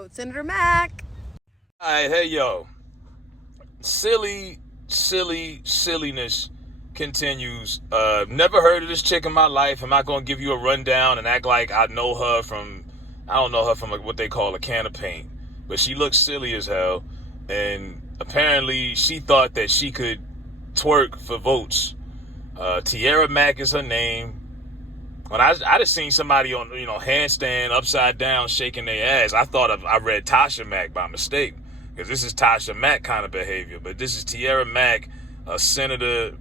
Vote Senator Mack. All right, hey, yo. Silliness continues. Never heard of this chick in my life. I'm not going to give you a rundown and act like I know her from, I don't know her from what they call a can of paint. But she looks silly as hell. And apparently she thought that she could twerk for votes. Tiara Mack is her name. When I just seen somebody on, handstand upside down shaking their ass, I thought I read Tasha Mack by mistake, because this is Tasha Mack kind of behavior. But this is Tiara Mack, a senator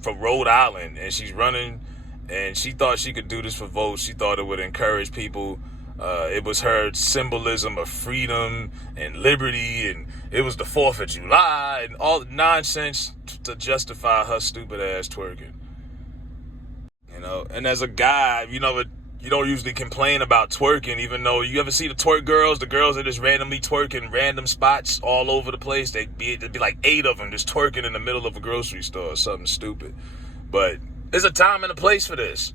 for Rhode Island, and she's running, and she thought she could do this for votes. She thought it would encourage people. It was her symbolism of freedom and liberty, and it was the 4th of July, and all the nonsense to justify her stupid ass twerking. And as a guy, you don't usually complain about twerking, even though you ever see the girls that just randomly twerk in random spots all over the place. There'd be like 8 of them just twerking in the middle of a grocery store or something stupid. But there's a time and a place for this.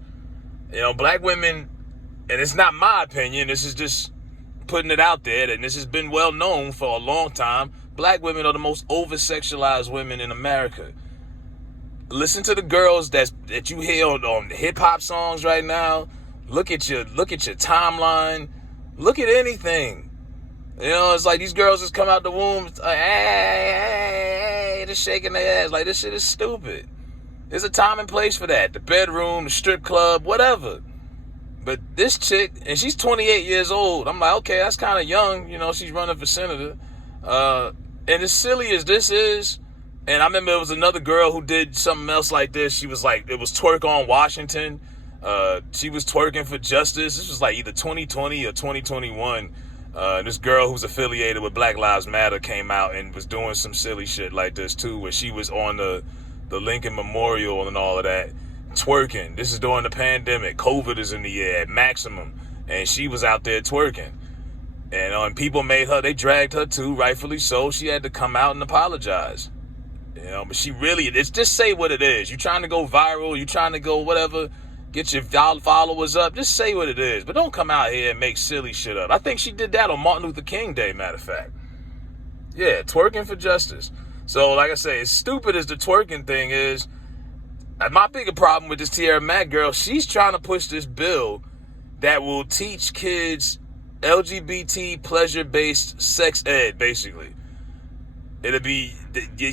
Black women, and it's not my opinion, this is just putting it out there, and this has been well known for a long time. Black women are the most over-sexualized women in America. Listen to the girls that you hear on hip hop songs right now. Look at your timeline. Look at anything. It's like these girls just come out the womb, like, hey, just shaking their ass. Like, this shit is stupid. There's a time and place for that. The bedroom, the strip club, whatever. But this chick, and she's 28 years old. I'm like, okay, that's kind of young. She's running for senator. And as silly as this is, and I remember it was another girl who did something else like this. She was like, it was Twerk on Washington. She was twerking for justice. This was like either 2020 or 2021. This girl who's affiliated with Black Lives Matter came out and was doing some silly shit like this too, where she was on the Lincoln Memorial and all of that, twerking. This is during the pandemic. COVID is in the air at maximum. And she was out there twerking. And people they dragged her too, rightfully so. She had to come out and apologize. But she really, it's just say what it is. You're trying to go viral, you're trying to go whatever, get your followers up, just say what it is. But don't come out here and make silly shit up. I think she did that on Martin Luther King Day, matter of fact. Yeah, twerking for justice. So, like I say, as stupid as the twerking thing is, my bigger problem with this Tiara Mack girl, she's trying to push this bill that will teach kids LGBT pleasure-based sex ed, basically. It'll be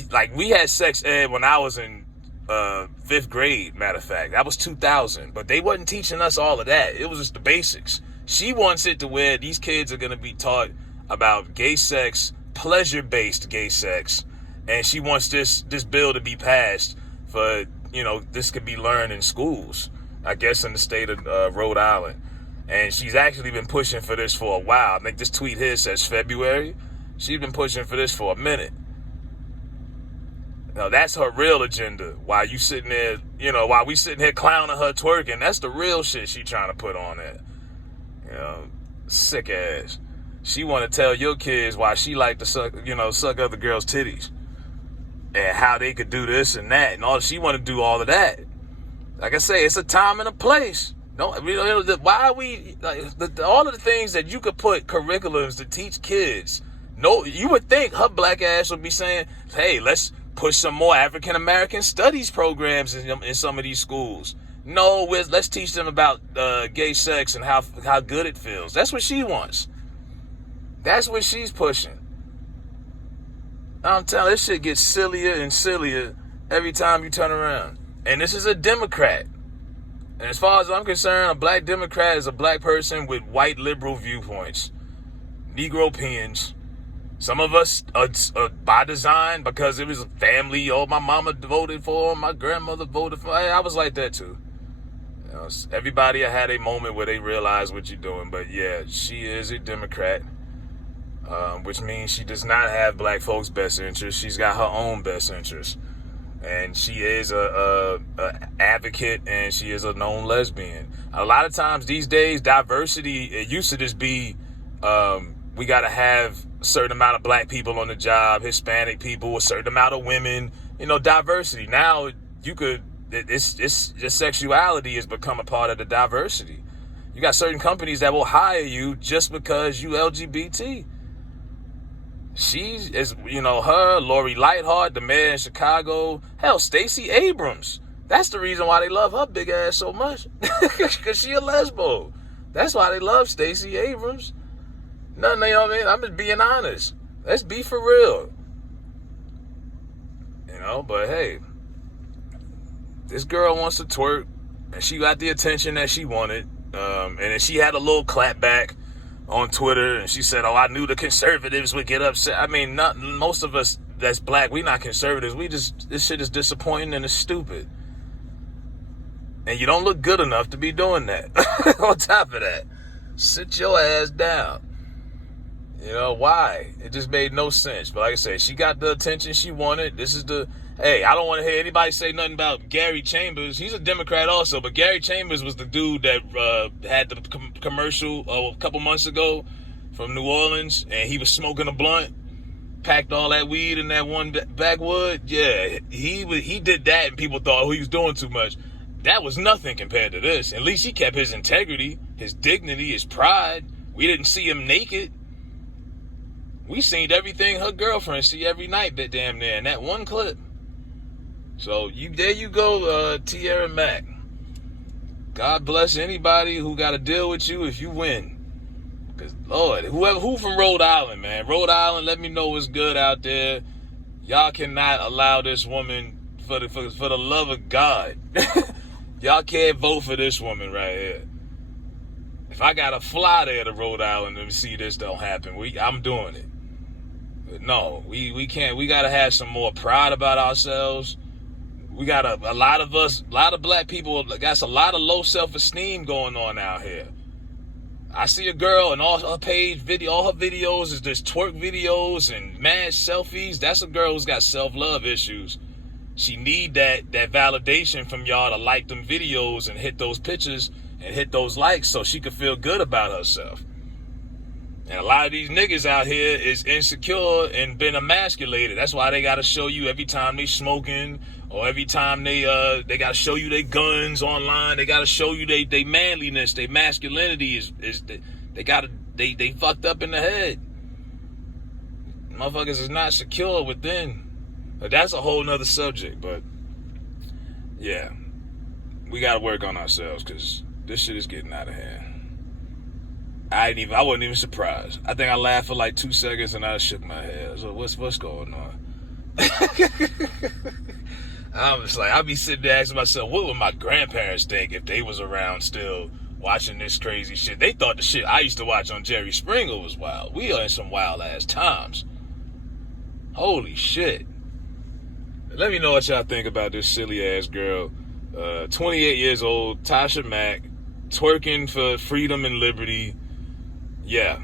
like we had sex ed when I was in 5th grade, matter of fact. That was 2000. But they wasn't teaching us all of that. It was just the basics. She wants it to where these kids are going to be taught about gay sex, pleasure-based gay sex. And she wants this bill to be passed for, this could be learned in schools, I guess in the state of Rhode Island. And she's actually been pushing for this for a while. I think this tweet here says February. She's been pushing for this for a minute. Now, that's her real agenda. While we sitting here clowning her twerking, that's the real shit she trying to put on there. Sick ass. She want to tell your kids why she like to suck other girls' titties. And how they could do this and that. And all she want to do all of that. Like I say, it's a time and a place. Why are we, all of the things that you could put curriculums to teach kids. No, you would think her black ass would be saying, hey, let's push some more African American studies programs in some of these schools. No, let's teach them about gay sex and how good it feels. That's what she wants. That's what she's pushing. I'm telling you, this shit gets sillier and sillier every time you turn around. And this is a Democrat. And as far as I'm concerned, a black Democrat is a black person with white liberal viewpoints. Negropeans. Some of us are by design because it was a family. Oh, my mama voted for him. My grandmother voted for him. I was like that too. Everybody had a moment where they realized what you're doing. But yeah, she is a Democrat, which means she does not have black folks' best interest. She's got her own best interest. And she is a advocate, and she is a known lesbian. A lot of times these days, diversity, it used to just be we got to have a certain amount of black people on the job, Hispanic people, a certain amount of women, diversity. Now your sexuality has become a part of the diversity. You got certain companies that will hire you just because you LGBT. She is, her, Lori Lightheart, the mayor in Chicago, hell, Stacey Abrams. That's the reason why they love her big ass so much. Because she a lesbo. That's why they love Stacey Abrams. Nothing, you know what I mean? I'm just being honest. Let's be for real. But hey, this girl wants to twerk, and she got the attention that she wanted. And then she had a little clap back on Twitter, and she said, I knew the conservatives would get upset. I mean, most of us that's black, we not conservatives. This shit is disappointing and it's stupid. And you don't look good enough to be doing that. On top of that, sit your ass down. Why? It just made no sense. But like I said, she got the attention she wanted. Hey, I don't want to hear anybody say nothing about Gary Chambers. He's a Democrat also, but Gary Chambers was the dude that had the commercial a couple months ago from New Orleans, and he was smoking a blunt, packed all that weed in that one backwood. Yeah, he did that, and people thought he was doing too much. That was nothing compared to this. At least he kept his integrity, his dignity, his pride. We didn't see him naked. We seen everything her girlfriend see every night, but damn near in that one clip. So there you go, Tiara and Mack. God bless anybody who got to deal with you if you win. Because Lord, who from Rhode Island, man? Rhode Island, let me know what's good out there. Y'all cannot allow this woman, for the love of God. Y'all can't vote for this woman right here. If I gotta fly there to Rhode Island and see this don't happen, I'm doing it. But no, we can't. We gotta have some more pride about ourselves. We got a lot of black people got a lot of low self-esteem going on out here. I see a girl and all her videos is just twerk videos and mad selfies. That's a girl who's got self-love issues. She need that validation from y'all to like them videos and hit those pictures and hit those likes so she could feel good about herself. And a lot of these niggas out here is insecure and been emasculated. That's why they got to show you every time they smoking or every time they got to show you their guns online. They got to show you they manliness, their masculinity they fucked up in the head. Motherfuckers is not secure within. But that's a whole nother subject. But yeah, we got to work on ourselves because this shit is getting out of hand. I wasn't even surprised. I think I laughed for like 2 seconds and I shook my head. So what's going on? I was like, I'd be sitting there asking myself, what would my grandparents think if they was around still watching this crazy shit? They thought the shit I used to watch on Jerry Springer was wild. We are in some wild ass times. Holy shit. Let me know what y'all think about this silly ass girl. 28 years old, Tasha Mack, twerking for freedom and liberty. Yeah.